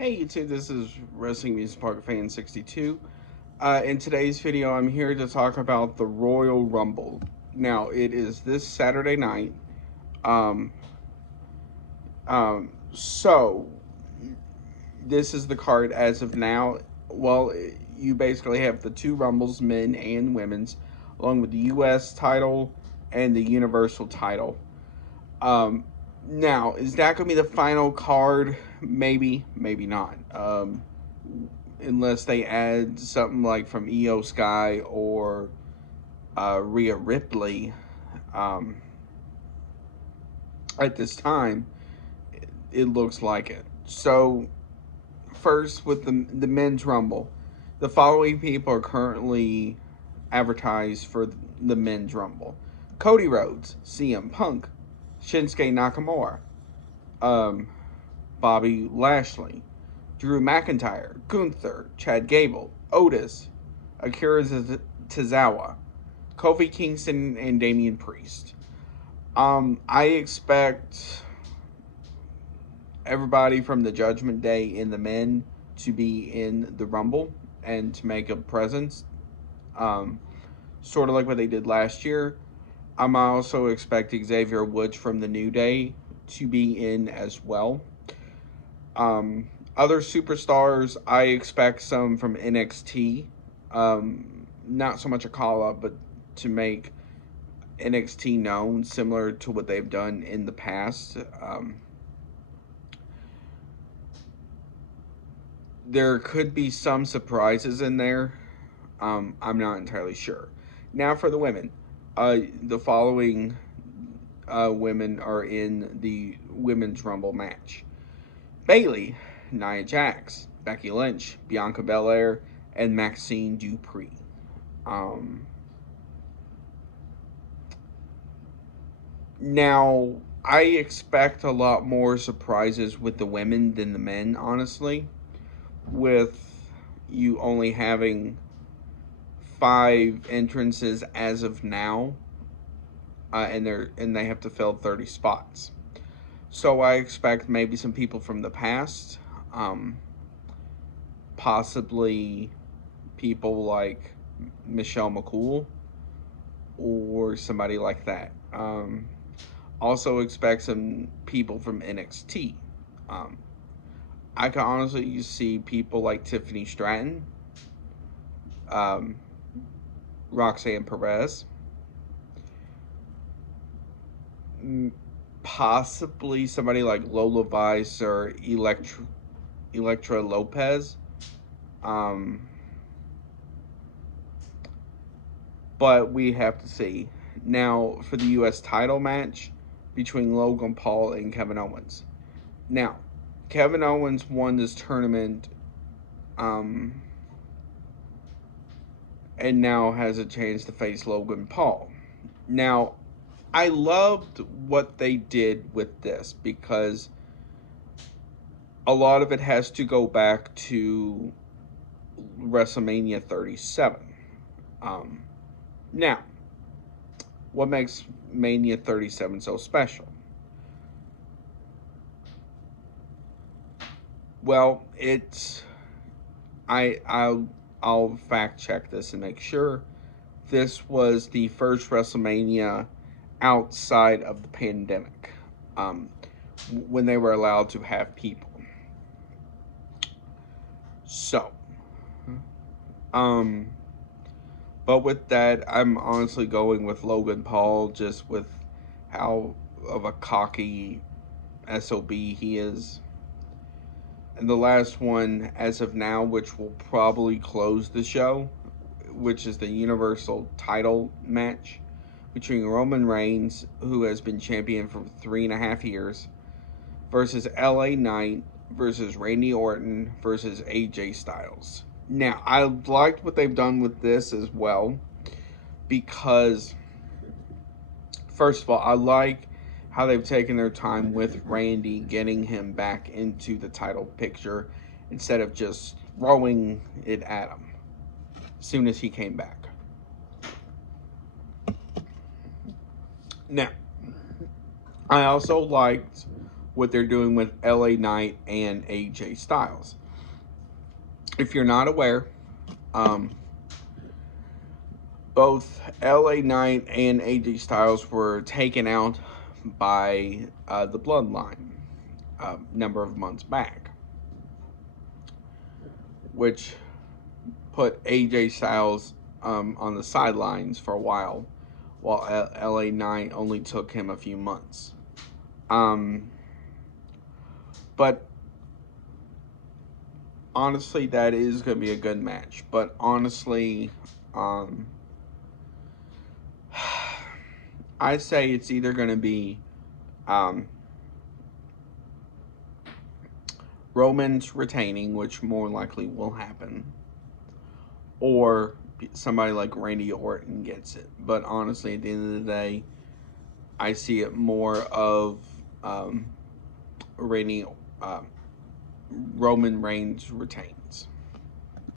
Hey YouTube, this is Wrestling Music Park Fan 62. In today's video, I'm here to talk about the Royal Rumble. Now, it is this Saturday night. Um, so this is the card as of now. Well, you basically have the two Rumbles, men and women's, along with the U.S. title and the Universal title. Um, Now, is that going to be the final card? Maybe, maybe not. Unless they add something like from Io Sky or Rhea Ripley. Um, at this time, it looks like it. So, first with the men's rumble, the following people are currently advertised for the men's rumble: Cody Rhodes, CM Punk, Shinsuke Nakamura, um, Bobby Lashley, Drew McIntyre, Gunther, Chad Gable, Otis, Akira Tozawa, Kofi Kingston, and Damian Priest. I expect everybody from the Judgment Day in the men to be in the Rumble and to make a presence, um, sort of like what they did last year. I'm also expecting Xavier Woods from the New Day to be in as well. Other superstars, I expect some from NXT. Not so much a call up, but to make NXT known, similar to what they've done in the past. There could be some surprises in there. I'm not entirely sure. Now for the women, the following women are in the women's Rumble match: Bayley, Nia Jax, Becky Lynch, Bianca Belair, and Maxine Dupree. Um, Now, I expect a lot more surprises with the women than the men, honestly. With you only having 5 entrances as of now, and they have to fill 30 spots. So I expect maybe some people from the past, um, possibly people like Michelle McCool or somebody like that. Also expect some people from NXT. Um, I can honestly see people like Tiffany Stratton, um, Roxanne Perez, possibly somebody like Lola Vice or Electra Lopez. Um, but we have to see. Now, for the U.S. title match between Logan Paul and Kevin Owens. Now, Kevin Owens won this tournament, um, and now has a chance to face Logan Paul. Now, I loved what they did with this because a lot of it has to go back to WrestleMania 37. Um, Now, what makes Mania 37 so special? Well, it's I'll fact check this and make sure. This was the first WrestleMania outside of the pandemic, um, when they were allowed to have people. So, um, but with that, I'm honestly going with Logan Paul, just with how of a cocky SOB he is. And the last one, as of now, which will probably close the show, which is the Universal title match between Roman Reigns, who has been champion for 3.5 years, versus LA Knight versus Randy Orton versus AJ Styles. Now, I liked what they've done with this as well because, first of all, I like how they've taken their time with Randy, getting him back into the title picture instead of just throwing it at him as soon as he came back. Now, I also liked what they're doing with LA Knight and AJ Styles. If you're not aware, um, both LA Knight and AJ Styles were taken out by the Bloodline a number of months back, which put AJ Styles on the sidelines for a while LA Knight only took him a few months. But honestly, that is going to be a good match. But honestly, I say it's either going to be Roman's retaining, which more likely will happen, or somebody like Randy Orton gets it. But honestly, at the end of the day, I see it more of Randy, Roman Reigns retains.